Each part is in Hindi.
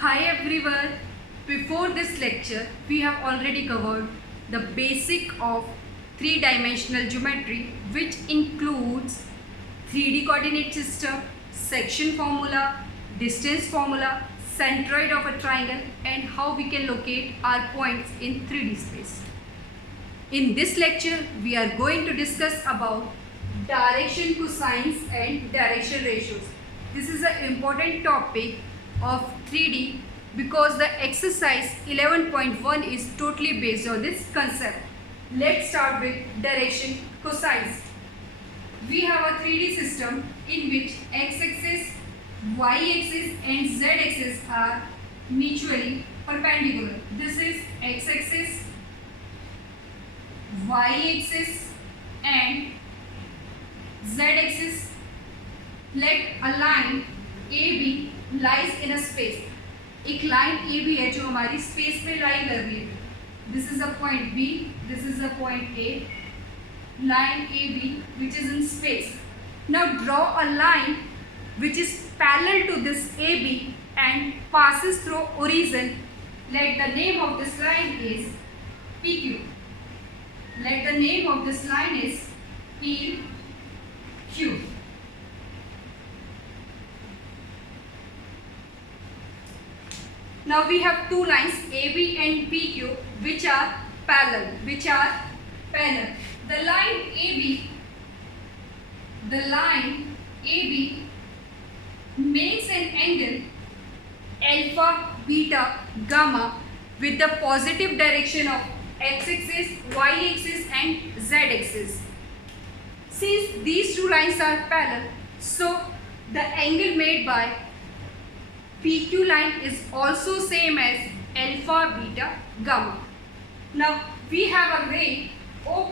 Hi everyone. Before this lecture, we have already covered the basic of three-dimensional geometry, which includes 3D coordinate system, section formula, distance formula, centroid of a triangle, and how we can locate our points in 3D space. In this lecture, we are going to discuss about direction cosines and direction ratios. This is an important topic of 3D because the exercise 11.1 is totally based on this concept. Let's start with direction cosines. We have a 3D system in which x-axis, y-axis and z-axis are mutually perpendicular. This is x-axis, y-axis and z-axis. Let a line AB lies in a space. एक लाइन AB है जो हमारी स्पेस पे लाई कर रही है. This is a point B, this is a point A. Line AB which is in space. Now draw a line which is parallel to this AB and passes through origin. Let the name of this line is PQ. Let the name of this line is PQ. Now we have two lines AB and PQ which are parallel. The line AB makes an angle alpha, beta, gamma with the positive direction of x-axis, y-axis and z-axis. Since these two lines are parallel, so the angle made by PQ line is also same as alpha, beta, gamma. Now we have a ray OP.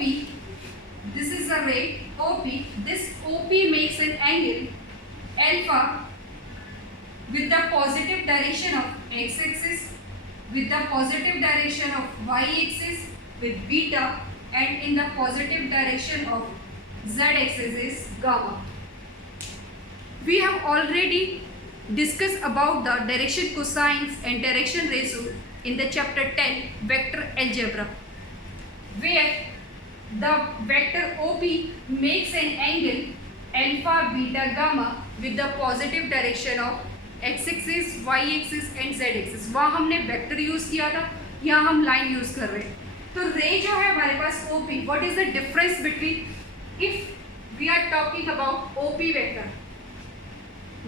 This is a ray OP. This OP makes an angle alpha with the positive direction of x-axis, with the positive direction of y-axis, with beta, and in the positive direction of z-axis is gamma. We have already discussed about the direction cosines and direction ratio in the chapter 10 vector algebra, where the vector OP makes an angle alpha, beta, gamma with the positive direction of x-axis, y-axis and z-axis. वहाँ हमने वेक्टर यूज किया था, यहाँ हम लाइन यूज कर रहे हैं. तो रे जो है हमारे पास OP, what is the difference between if we are talking about OP vector.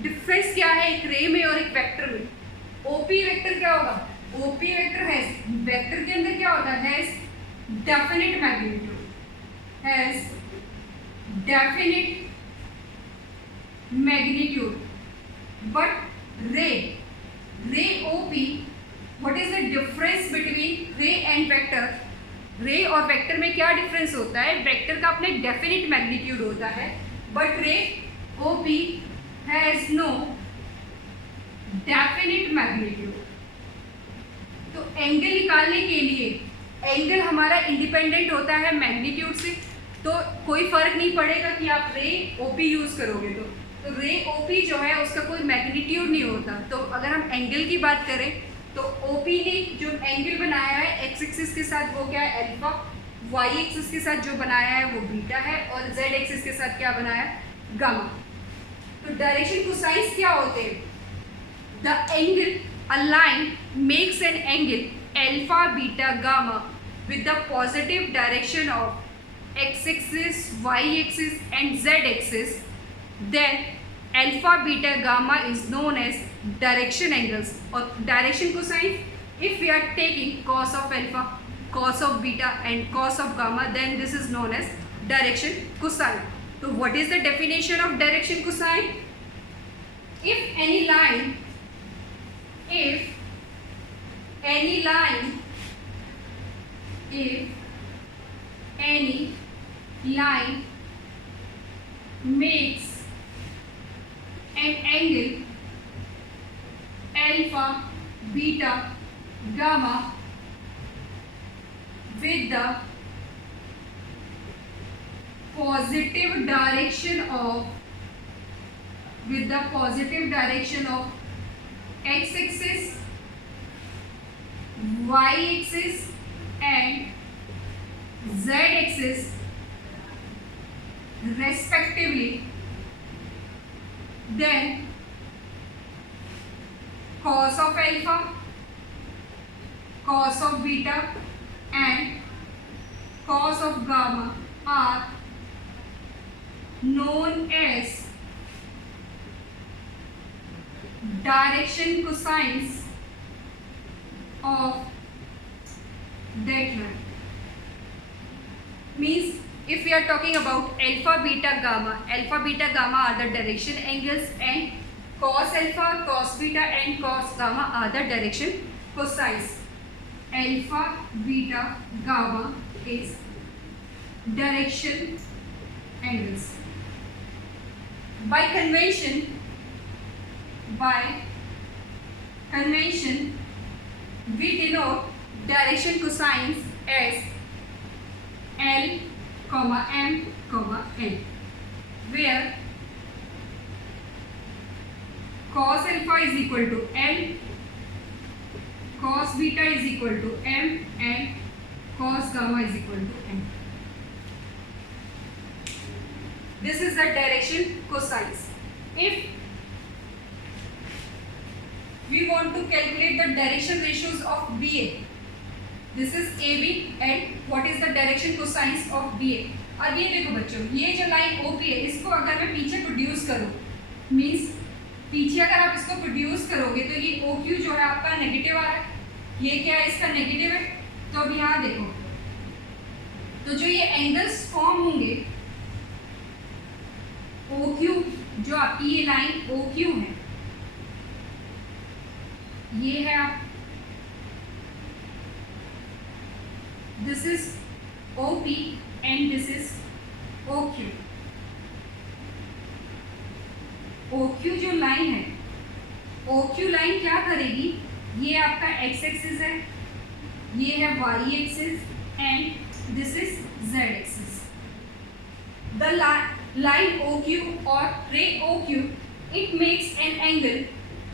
Difference क्या है एक रे में और एक वेक्टर में? OP वेक्टर क्या होगा? OP वेक्टर है वेक्टर के अंदर क्या होता है? Definite magnitude, has definite magnitude. But ray OP, what is the difference between ray and vector? रे और वेक्टर में क्या डिफरेंस होता है? वेक्टर का अपने डेफिनिट मैग्नीट्यूड होता है, but ray OP has no definite magnitude. तो एंगल निकालने के लिए एंगल हमारा इंडिपेंडेंट होता है मैग्नीट्यूड से, तो कोई फर्क नहीं पड़ेगा कि आप रे OP यूज करोगे तो रे OP जो है उसका कोई मैग्नीट्यूड नहीं होता. तो अगर हम एंगल की बात करें तो OP ने जो एंगल बनाया है एक्स एक्सिस के साथ वो क्या है? अल्फा. वाई एक्सिस के साथ जो बनाया है वो बीटा है और जेड एक्सिस के साथ क्या बनाया है? गामा. तो डायरेक्शन कोसाइंस क्या होते हैं? The angle a line makes an angle alpha, beta, gamma with the positive direction of x-axis, y-axis and z-axis, then alpha, beta, gamma is known as direction angles. Or direction cosine, if we are taking cos of alpha, cos of beta and cos of gamma, then this is known as direction cosine. So what is the definition of direction cosine? If any line makes an angle alpha, beta, gamma with the positive direction of x-axis, y axis and z axis respectively, then cos of alpha, cos of beta and cos of gamma are known as direction cosines of that line. Means if we are talking about alpha, beta, gamma are the direction angles, and cos alpha, cos beta and cos gamma are the direction cosines. Alpha, beta, gamma is direction angles. By convention, we denote direction cosines as L, M, N, where cos alpha is equal to L, cos beta is equal to M and cos gamma is equal to N. This is the direction cosines. If we want to calculate the direction ratios of BA, this is AB and what is the direction cosines of BA. अब ये देखो बच्चों, ये जो लाइन OP है, इसको अगर मैं पीछे प्रोड्यूस करूँ, मीन्स पीछे अगर आप इसको प्रोड्यूस करोगे तो ये OQ जो है आपका नेगेटिव आ रहा है, ये क्या है इसका नेगेटिव है। तो अब यहाँ देखो, तो जो ये एंगल्स फॉर्म होंगे OQ, जो आपकी ये लाइन OQ है, ये है आप, this is OP and this is OQ. OQ जो लाइन है, OQ लाइन क्या करेगी, ये आपका x एक्सिस है, ये है y axis and this is z axis. The line OQ और ray OQ, it makes an angle.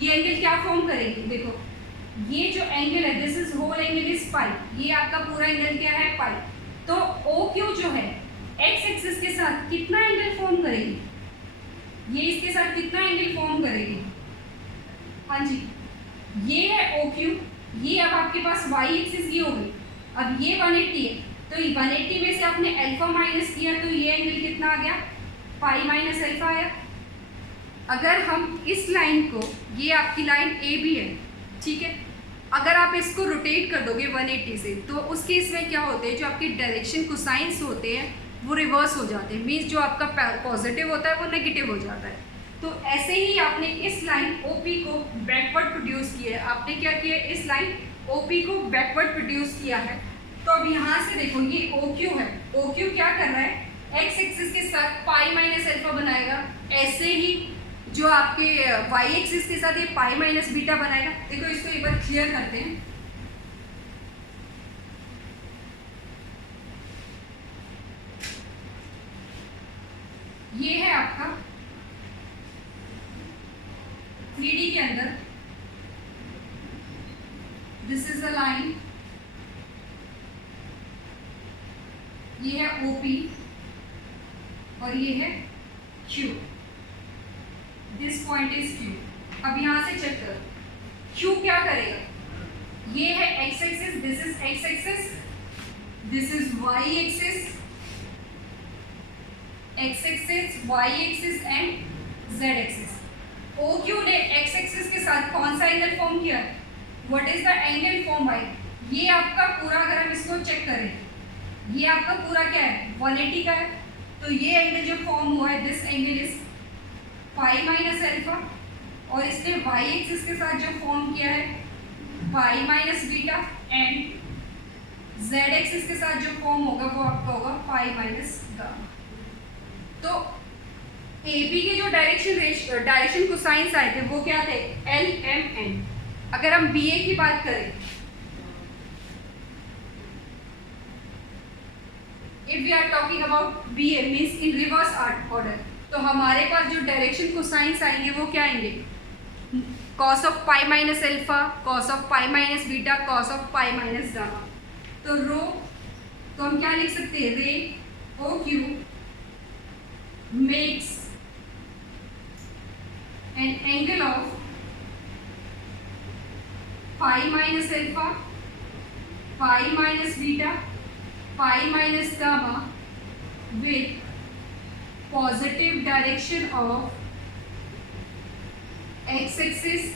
ये एंगल क्या फॉर्म करेगी, देखो ये जो एंगल है, this is whole angle is pi, ये आपका पूरा एंगल क्या है पाई. तो OQ जो है x एक्सिस के साथ कितना एंगल फॉर्म करेगी, ये इसके साथ कितना एंगल फॉर्म करेगी, हाँ जी ये है OQ. ये अब आपके पास y एक्सिस ये होगी, अब ये 180 है, तो 180 में से आपने अल्फा माइनस किया तो ये एंगल कितना आ गया, पाई माइनस अल्फा आया. अगर हम इस लाइन को, ये आपकी लाइन AB है, ठीक है, अगर आप इसको रोटेट कर दोगे 180 से, तो उस केस में क्या होते हैं, जो आपके डायरेक्शन कोसाइंस होते हैं वो रिवर्स हो जाते हैं. मीन्स जो आपका पॉजिटिव होता है वो नेगेटिव हो जाता है. तो ऐसे ही आपने इस लाइन OP को बैकवर्ड प्रोड्यूस किया है. आपने क्या किया, इस लाइन OP को बैकवर्ड प्रोड्यूस किया है. तो अब यहाँ से देखो ये OQ है, OQ क्या कर रहा है, x एक्सिस के साथ पाई माइनस अल्फा बनाएगा. ऐसे ही जो आपके y एक्सिस के साथ ये पाई माइनस बीटा बनाएगा. देखो इसको एक बार क्लियर करते हैं. ये है आपका 3D के अंदर, दिस इज द लाइन, ये है OP और ये है Q. This point is Q. अब यहां से चेक करो, Q क्या करेगा, ये है x axis, this is x axis, this is y axis, x axis, y axis and z axis. OQ ने x एक्सिस के साथ कौन सा एंगल फॉर्म किया, what is the angle form by, ये आपका पूरा, अगर हम इसको चेक करें, ये आपका पूरा क्या है 180 का है. तो ये एंगल जो फॉर्म हुआ है, this angle is pi minus alpha, और इसने y एक्सिस के साथ जो फॉर्म किया है pi minus beta, and z axis के साथ जो फॉर्म होगा वो आपका होगा पाई माइनस गामा. तो AB के जो डायरेक्शन कोसाइंस आए थे वो क्या थे, L, M, N. अगर हम BA की बात करें, if we are talking about BA means in reverse order, तो हमारे पास जो डायरेक्शन कोसाइंस आएंगे वो क्या आएंगे, cos of pi minus alpha, cos of pi minus beta, cos of pi minus gamma. तो रो तो हम क्या लिख सकते हैं, ray O Q makes an angle of pi minus alpha, pi minus beta, pi minus gamma with positive direction of x-axis,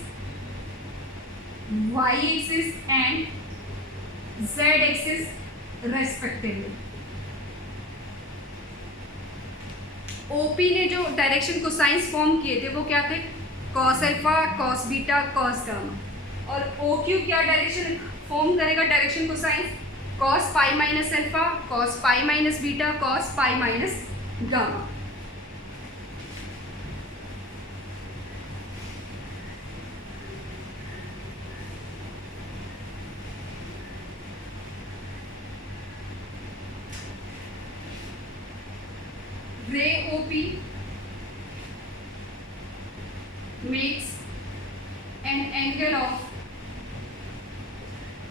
y-axis and z-axis respectively. OP ने जो डायरेक्शन कोसाइंस फॉर्म किए थे वो क्या थे, cos alpha, cos beta, cos gamma. और ओ क्यू क्या डायरेक्शन फॉर्म करेगा, direction cosines, cos pi minus alpha, cos pi minus beta, cos pi minus gamma. ray OP makes an angle of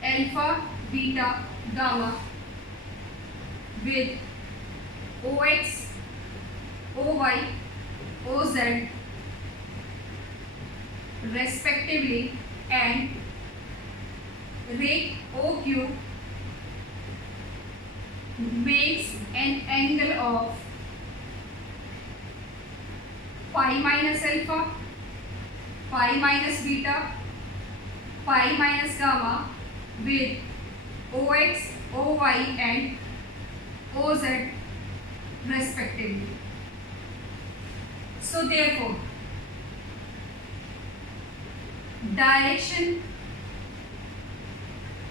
alpha, beta, gamma with OX, OY, OZ respectively, and ray OQ makes an angle of pi minus alpha, pi minus beta, pi minus gamma with OX, OY and OZ respectively. So therefore, direction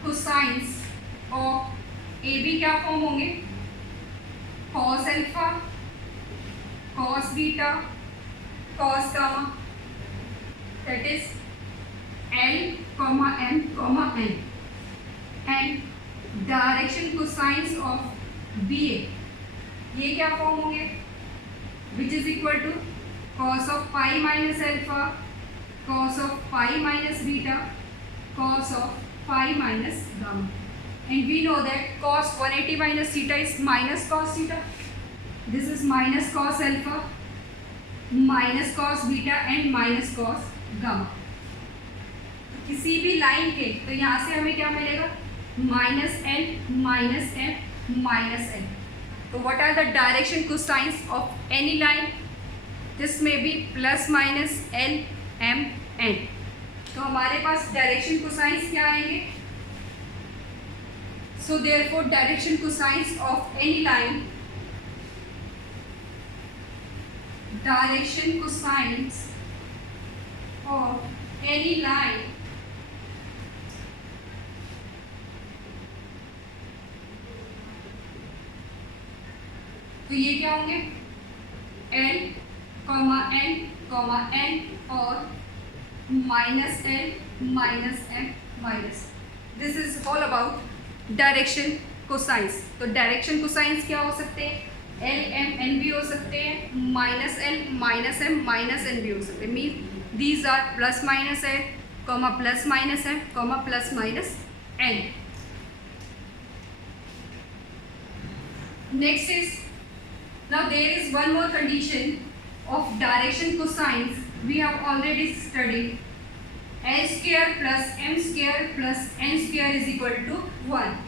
cosines of AB क्या फॉर्म होंगे, cos alpha, cos beta, cos gamma, that is L, M, N, and direction cosines of BA ये क्या फॉर्म होंगे, which is equal to cos of pi minus alpha, cos of pi minus beta, cos of pi minus gamma. And we know that cos 180 minus theta is minus cos theta. This is minus cos alpha, minus cos beta and minus cos gamma. किसी भी लाइन के तो यहाँ से हमें क्या मिलेगा, minus N minus M minus N. तो what are the direction cosines of any line, this may be plus minus L M N. तो हमारे पास डायरेक्शन कोसाइंस क्या आएंगे, so therefore direction cosines of any line, direction cosines of any line तो ये क्या होंगे, L, N, N और minus L minus M minus. This is all about direction cosines. तो डायरेक्शन कोसाइंस क्या हो सकते हैं, एल एम एन भी हो सकते हैं, minus L minus M minus N भी हो सकते हैं. Mean these are plus minus L, comma plus minus M, comma plus minus N. Next is, now there is one more condition of direction cosines we have already studied, L square plus M square plus N square is equal to 1.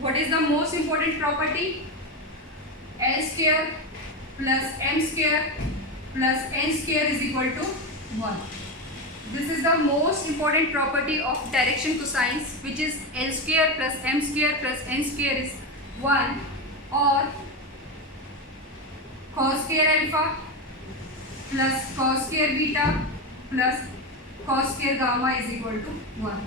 What is the most important property, L square plus M square plus N square is equal to 1. This is the most important property of direction cosines, which is L square plus M square plus N square is 1, or cos square alpha plus cos square beta plus cos square gamma is equal to 1.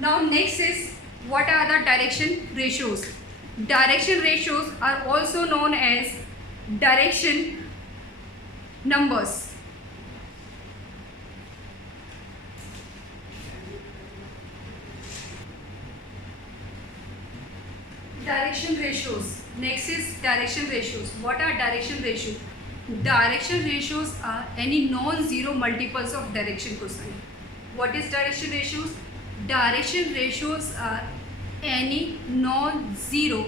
Now next is, what are the direction ratios? Direction ratios are also known as direction numbers. Direction ratios. Next is direction ratios. What are direction ratios? direction ratios are any non-zero multiples of direction cosine. What is direction ratios? Direction ratios are any non-zero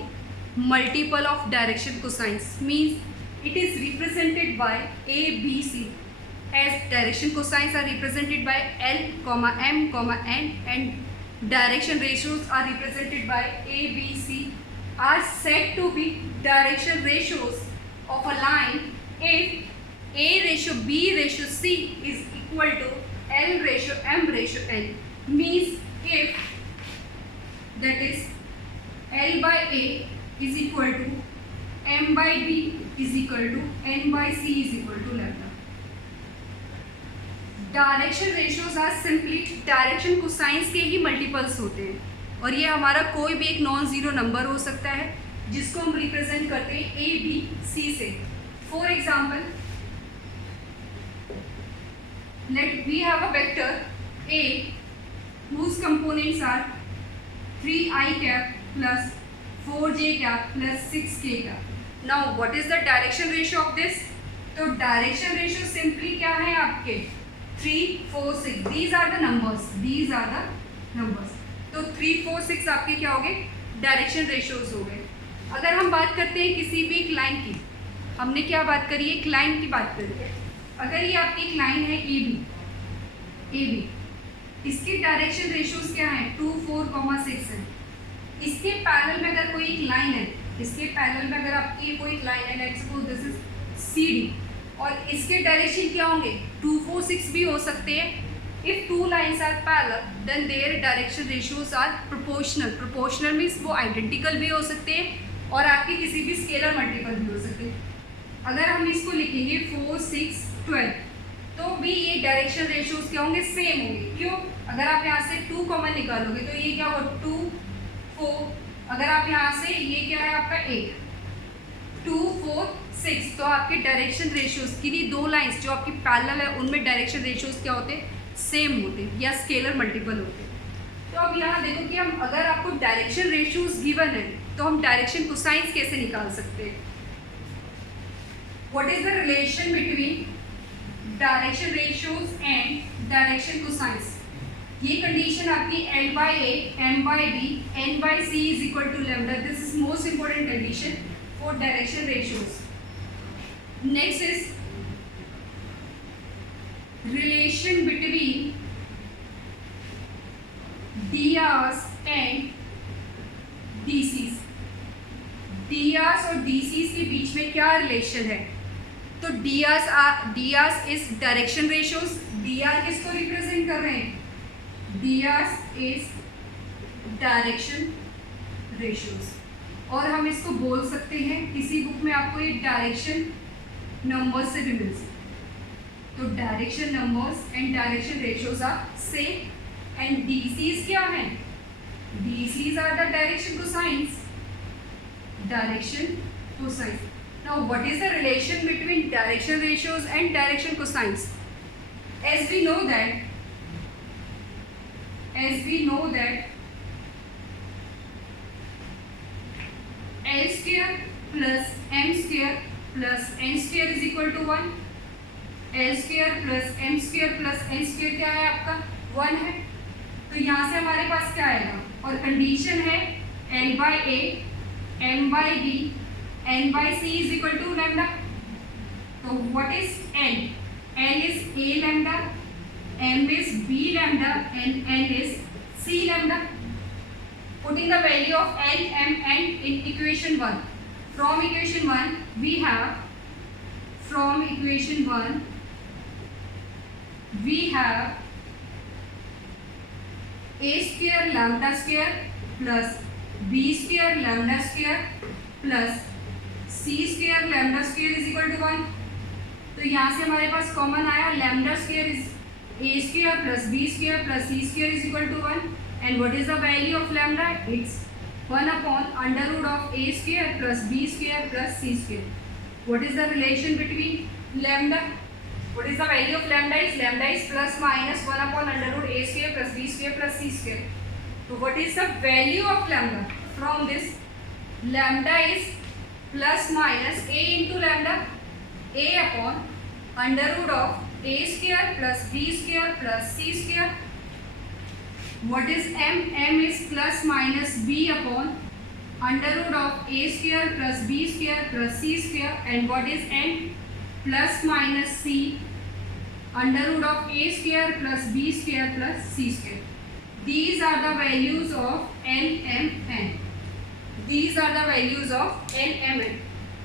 multiple of direction cosines. Means it is represented by A, B, C. As direction cosines are represented by L, M, N, and direction ratios are represented by A, B, C, are said to be direction ratios of a line if A ratio B ratio C is equal to L ratio M ratio N. Means if that is L by A is equal to M by B is equal to N by C is equal to lambda. Direction ratios are simply direction cosines के ही मल्टीपल्स होते हैं, और ये हमारा कोई भी एक नॉन ज़ीरो नंबर हो सकता है जिसको हम रिप्रेजेंट करते हैं ए बी सी से. For example, let we have a vector A whose components are 3i cap plus 4j cap plus 6k cap. Now what is the direction ratio of this? तो डायरेक्शन रेशियो सिंपली क्या है आपके 3, 4, 6. These are the numbers. These are the numbers. तो 3, 4, 6 आपके क्या हो गए? डायरेक्शन रेशियोज हो गए. अगर हम बात करते हैं किसी भी एक लाइन की, हमने क्या बात करी? एक लाइन की बात करी है. अगर ये आपकी एक लाइन है ए बी, इसके डायरेक्शन रेशियोज क्या है? 2, 4, 6 है. इसके पैरेलल में अगर कोई एक लाइन है, इसके पैरेलल में अगर आपकी कोई एक लाइन है, let's suppose this is C D, और इसके डायरेक्शन क्या होंगे? 2, 4, 6 भी हो सकते हैं. If two lines are parallel then their direction ratios are proportional. Proportional means वो आइडेंटिकल भी हो सकते हैं और आपके किसी भी स्केलर मल्टीपल भी हो सकते हैं. अगर हम इसको लिखेंगे 4, 6, 12, तो भी ये डायरेक्शन रेशियोज क्या होंगे? सेम होंगे. क्यों? अगर आप यहाँ से 2 कॉमन निकालोगे तो ये क्या होगा? 2, 4. अगर आप यहाँ से ये क्या है आपका 8, 2, 4, 6, तो आपके डायरेक्शन रेशियोज किन्हीं दो लाइंस जो आपकी पैरेलल है उनमें डायरेक्शन रेशियोज क्या होते हैं? सेम होते हैं या स्केलर मल्टीपल होते हैं. तो अब यहाँ देखो कि हम अगर आपको डायरेक्शन रेशियोज गिवन है तो हम डायरेक्शन कोसाइंस कैसे निकाल सकते हैं? What is the relation between direction ratios and direction cosines? ये कंडीशन आपकी L by A, M by B, N by C is equal to lambda. This is most important condition for direction ratios. Next is relation between DRs and DCs. DRs और DCs के बीच में क्या रिलेशन है? तो DRs is direction ratios. DR किसको रिप्रेजेंट कर रहे हैं? DRs is direction ratios. और हम इसको बोल सकते हैं, किसी बुक में आपको ये डायरेक्शन नंबर्स से भी मिल सकते. तो direction numbers and direction ratios are same. And DCs क्या है? DCs are the direction cosines. Direction cosines. Now what is the relation between direction ratios and direction cosines? As we know that L square plus M square plus N square is equal to 1. L square plus M square plus N square क्या है आपका? 1 है. तो यहाँ से हमारे पास क्या आएगा? और कंडीशन है L by A, M by B, N by C is equal to lambda. तो what is L? L is A lambda, M is B lambda, and N is C lambda. Putting the value of L, M, N in equation 1. From equation 1 we have A square lambda square plus B square lambda square plus C square lambda square is equal to 1. तो यहाँ से हमारे पास कॉमन आया lambda square is A square plus B square plus C square is equal to 1. And what is the value of lambda? It's 1 upon under root of A square plus B square plus C square. What is the relation between lambda? What is the value of lambda? Lambda is plus minus 1 upon under root A square plus B square plus C square. So what is the value of lambda? From this, lambda is plus minus A into lambda. a upon under root of a square plus b square plus c square. What is m? M is plus minus b upon under root of a square plus b square plus c square. And what is n? Plus minus c under root of a square plus b square plus c square. These are the values of L, M, N. These are the values of L, M, N.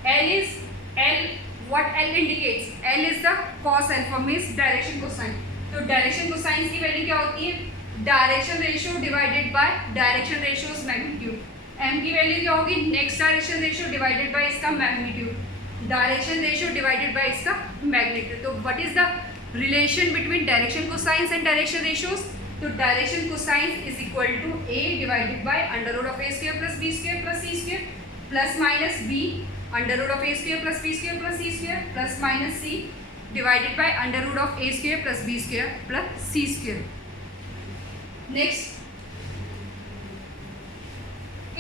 L is L. What L indicates? L is the cos alpha, means direction cosine. तो डायरेक्शन कोसाइन की वैल्यू क्या होती है? Direction ratio divided by direction ratios magnitude. m की वैल्यू क्या होगी? Next direction ratio divided by इसका magnitude. Direction ratio divided by इसका मैग्नीट्यूड. तो what is the relation between direction cosines and direction ratios? तो direction cosines is equal to a divided by under root of a square plus b square plus c square plus minus b under root of a square plus b square plus c square plus minus c divided by under root of a square plus b square plus c square. Next,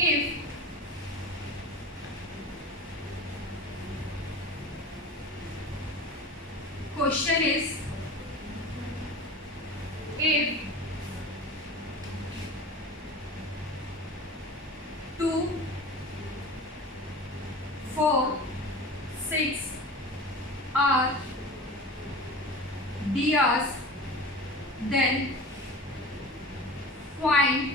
if question is if 2, 4, 6 are DRs, then find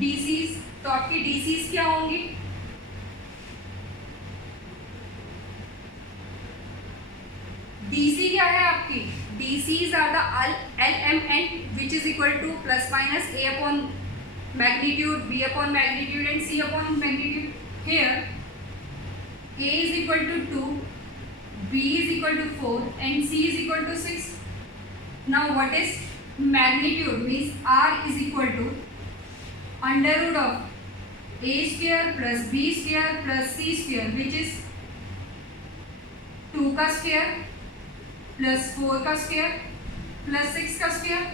DCs. तो आपकी DCs क्या होंगी? DC क्या है आपकी? DCs are the LMN which is equal to plus minus A upon magnitude, B upon magnitude and C upon magnitude. Here A is equal to 2, B is equal to 4 and C is equal to 6. Now what is magnitude? Means R is equal to under root of a square plus b square plus c square, which is 2 का स्क्वायर प्लस 4 का स्क्वायर प्लस 6 का स्क्वायर,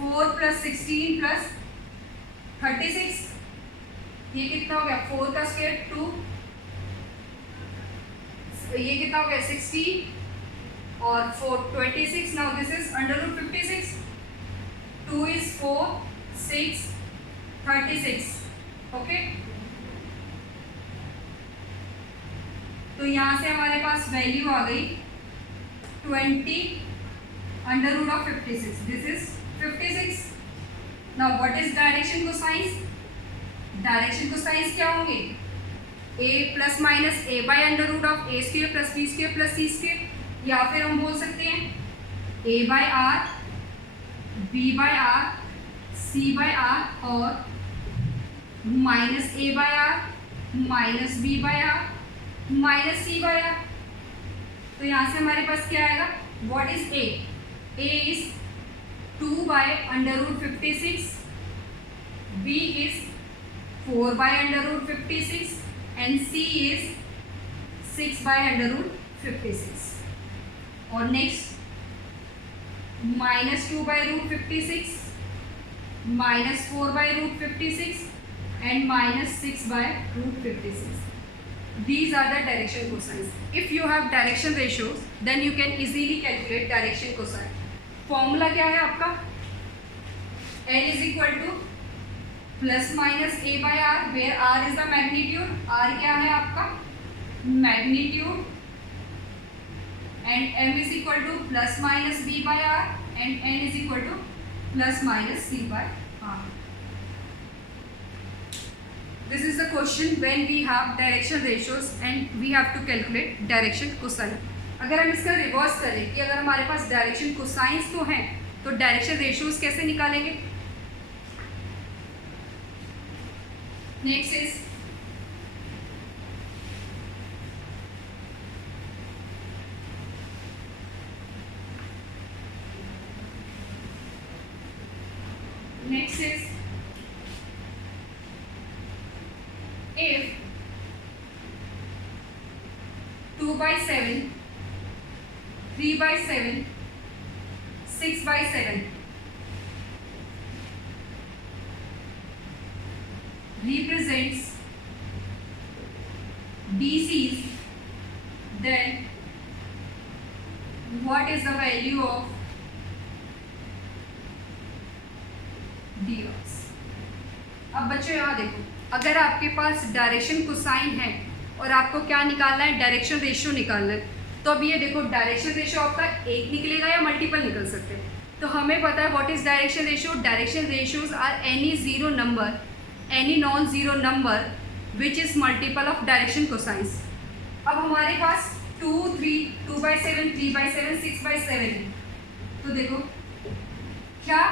4 प्लस 16 प्लस 36. ये कितना हो गया? 4 का स्क्वायर 2, ये कितना हो गया? 16 और 4 26. Now this is under root 56. 2 is 4, 6, 36. Okay, तो यहाँ से हमारे पास वैल्यू आ गई 20 under root of 56. This is 56. Now what is direction cosines? Direction cosines क्या होंगे? a plus minus a by under root of a square plus b square plus c square, या फिर हम बोल सकते हैं a by r, b by r, c by r और minus a by r minus b by r minus c by r. तो यहाँ से हमारे पास क्या आएगा? What is a? a is 2 by under root 56, b is 4 by under root 56 and c is 6 by under root 56. और next minus 2 by root 56 minus 4 by root 56 and minus 6 by root 56. These are the direction cosines. If you have direction ratios, then you can easily calculate direction cosine. Formula क्या है आपका? L is equal to plus minus A by R, where R is the magnitude. R क्या है आपका? Magnitude. And M is equal to plus minus B by R and N is equal to plus minus C by R. This is the question when we have direction ratios and we have to calculate direction cosine. अगर हम इसका रिवर्स करें कि अगर हमारे पास डायरेक्शन कोसाइंस तो हैं, तो डायरेक्शन रेशियोज कैसे निकालेंगे? Next is if 2 by 7, 3 by 7, 6 by 7 represents DCs then what is the value of ds। अब बच्चों यहाँ देखो, अगर आपके पास डायरेक्शन कोसाइन है और आपको क्या निकालना है, डायरेक्शन रेशियो निकालना है, तो अब ये देखो डायरेक्शन रेशियो आपका एक निकलेगा या मल्टीपल निकल सकते हैं। तो हमें पता है what is direction ratio. Direction ratios are any zero number, any non zero number which is multiple of direction cosines. अब हमारे पास 2, 3, 2/7, 3/7, 6/7 है। तो देखो क्या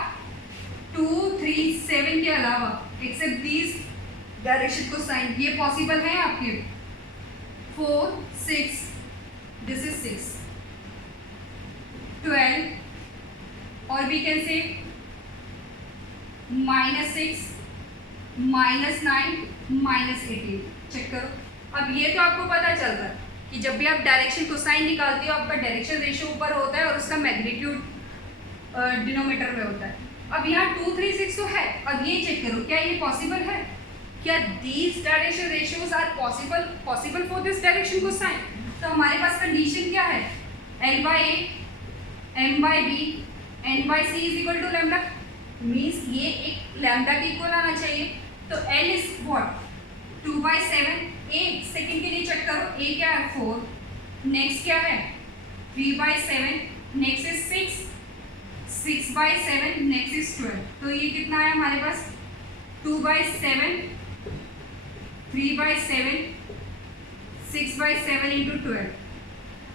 2, 3, 7 के अलावा एक्सेप्ट दीज डायरेक्शन कोसाइन ये पॉसिबल है आपके। 4, 6, दिस इज 6, 12 और वी कैन से -6, -9, -18। चेक करो। अब ये तो आपको पता चल रहा है कि जब भी आप डायरेक्शन कोसाइन निकालते हो आपका डायरेक्शन रेशियो ऊपर होता है और उसका मैग्नीट्यूड डिनोमिनेटर में होता है। अब यहाँ 2, 3, 6 तो है। अब ये चेक करो क्या ये पॉसिबल है, क्या these direction ratios are possible for this direction cosine. तो हमारे पास कंडीशन क्या है, L/A, M/B, N/C is equal to lambda. Means ये एक लैम्डा के इक्वल आना चाहिए। तो L इज व्हाट 2/7। एक सेकेंड के लिए चेक करो, A क्या है 4, नेक्स्ट क्या है 3/7, नेक्स्ट इज 6, 6/7, नेक्स्ट इज 12। तो ये कितना है हमारे पास 2/7, 3/7, 6/7 इंटू 12,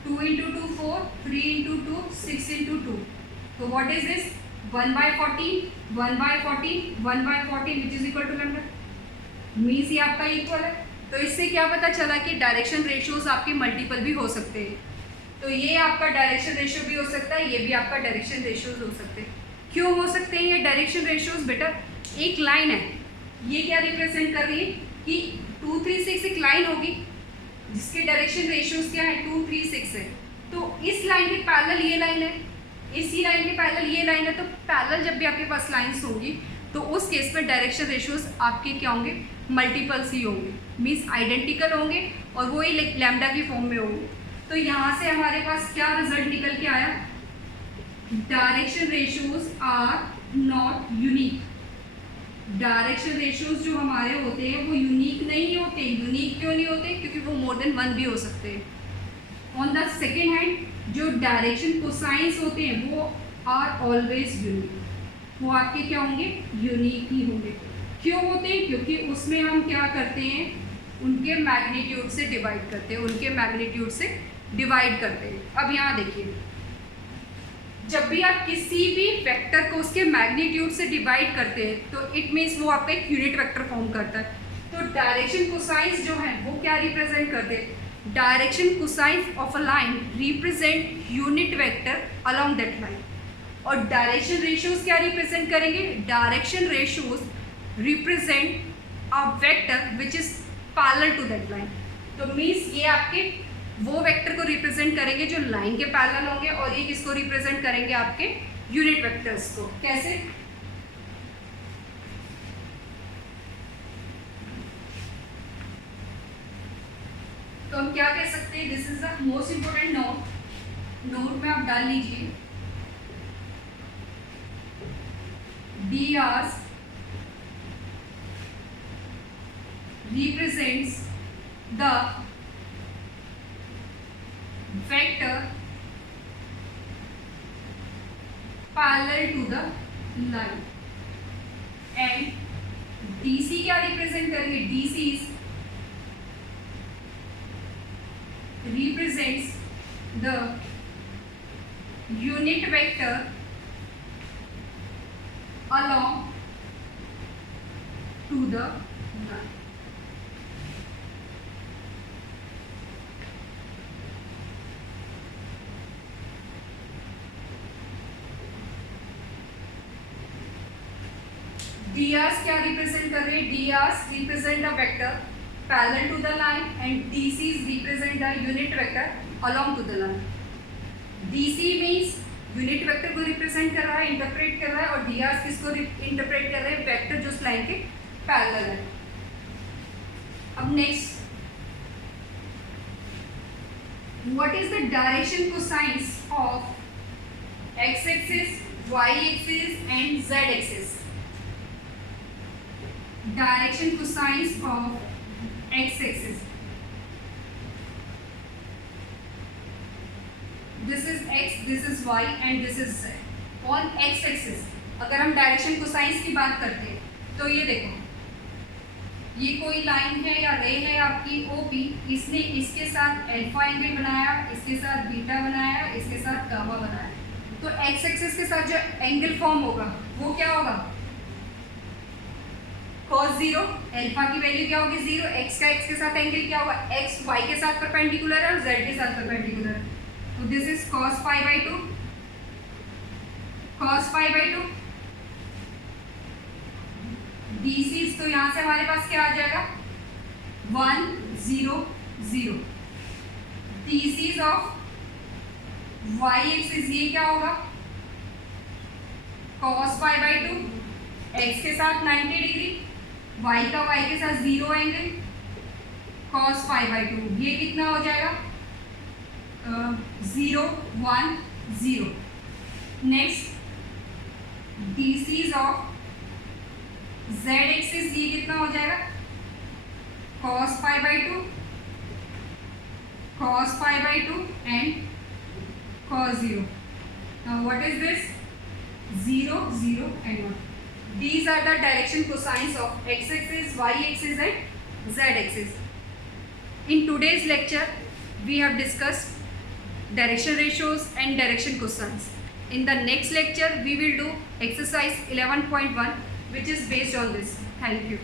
2 इंटू 2 4, 3 इंटू 2 6 इंटू 2। तो what is this 1/14, 1/14, 1/14 which is equal to lambda. Means ये आपका इक्वल है। तो इससे क्या पता चला कि डायरेक्शन रेशियोज आपके मल्टीपल भी हो सकते हैं। तो ये आपका डायरेक्शन रेशियो भी हो सकता है, ये भी आपका डायरेक्शन रेशियोज हो सकते हैं। क्यों हो सकते हैं ये डायरेक्शन रेशियोज बेटा, एक लाइन है ये क्या रिप्रेजेंट कर रही है कि 2, 3, 6 एक लाइन होगी जिसके डायरेक्शन रेशियोज क्या है 2, 3, 6 है। तो इस लाइन के पैरेलल ये लाइन है, इसी लाइन के पैरेलल ये लाइन है। तो पैरेलल जब भी आपके पास लाइन्स होंगी तो उस केस में डायरेक्शन रेशियोज आपके क्या होंगे, मल्टीपल्स ही होंगे, मीन्स आइडेंटिकल होंगे और वो ही लैम्डा की फॉर्म में होंगे। तो यहाँ से हमारे पास क्या रिजल्ट निकल के आया, direction ratios are not unique. Direction ratios जो हमारे होते हैं वो यूनिक नहीं होते। यूनिक क्यों नहीं होते, क्योंकि वो मोर देन 1 भी हो सकते हैं। ऑन द सेकेंड हैंड जो डायरेक्शन कोसाइंस होते हैं वो आर ऑलवेज यूनिक, वो आपके क्या होंगे, यूनिक ही होंगे। क्यों होते हैं, क्योंकि उसमें हम क्या करते हैं, उनके मैग्नीट्यूड से डिवाइड करते हैं, उनके मैग्नीट्यूड से डिवाइड करते हैं। अब यहाँ देखिए, जब भी आप किसी भी वेक्टर को उसके मैग्नीट्यूड से डिवाइड करते हैं तो इट मीन्स वो आपका एक यूनिट वेक्टर फॉर्म करता है। तो डायरेक्शन कोसाइंस जो है वो क्या रिप्रेजेंट करते हैं, direction cosines of a line represent unit vector along that line. और डायरेक्शन रेशियोज क्या रिप्रेजेंट करेंगे, direction ratios represent a vector which is parallel to that line. तो मीन्स ये आपके वो वेक्टर को रिप्रेजेंट करेंगे जो लाइन के पैरेलल होंगे, और ये किसको रिप्रेजेंट करेंगे, आपके यूनिट वेक्टर्स को। कैसे, तो हम क्या कह सकते हैं, this is the most important note में आप डाल लीजिए, drs represents the vector parallel to the line and dc क्या रिप्रेजेंट करेंगे, dc represents the unit vector along to the line। drs क्या रिप्रेजेंट कर रहे हैं, drs represent a vector parallel to the line and dc represent a unit vector along to the line. dc means unit vector को रिप्रेजेंट कर रहा है, इंटरप्रेट कर रहा है, और drs किसको इंटरप्रेट कर रहे हैं, वेक्टर जो उस लाइन के पैरेलल है। अब next what is the direction cosines of x-axis, y-axis and z-axis? Direction cosines of x-axis. This is x, this is y and this is z. On x-axis अगर हम डायरेक्शन कोसाइंस की बात करते हैं तो ये देखो, ये कोई लाइन है या रे है आपकी OP, इसने इसके साथ अल्फा एंगल बनाया, इसके साथ बीटा बनाया, इसके साथ गामा बनाया, तो एक्स एक्सिस के साथ जो एंगल फॉर्म होगा वो क्या होगा? cos 0. अल्फा की वैल्यू क्या होगी? 0. एक्स का एक्स के साथ एंगल क्या होगा? एक्स वाई के साथ परपेंडिकुलर है और जेड के साथ परपेंडिकुलर है, तो this is cos pi by 2. cos pi by 2 DCs, तो यहाँ से हमारे पास क्या आ जाएगा? 1 0 0. DCs ऑफ y एक्सिस ये क्या होगा? cos pi by 2. x के साथ 90 डिग्री, y का y के साथ 0 एंगल, cos पाई बाई 2. ये कितना हो जाएगा? 0 1 0. Next DCs of z axis ये कितना हो जाएगा? cos pi by 2, cos pi by 2 and cos 0. Now what is this? 0 0 and 1. These are the direction cosines of x axis, y axis and z axis. In today's lecture we have discussed direction ratios and direction cosines. In the next lecture we will do exercise 11.1 which is based on this. Thank you.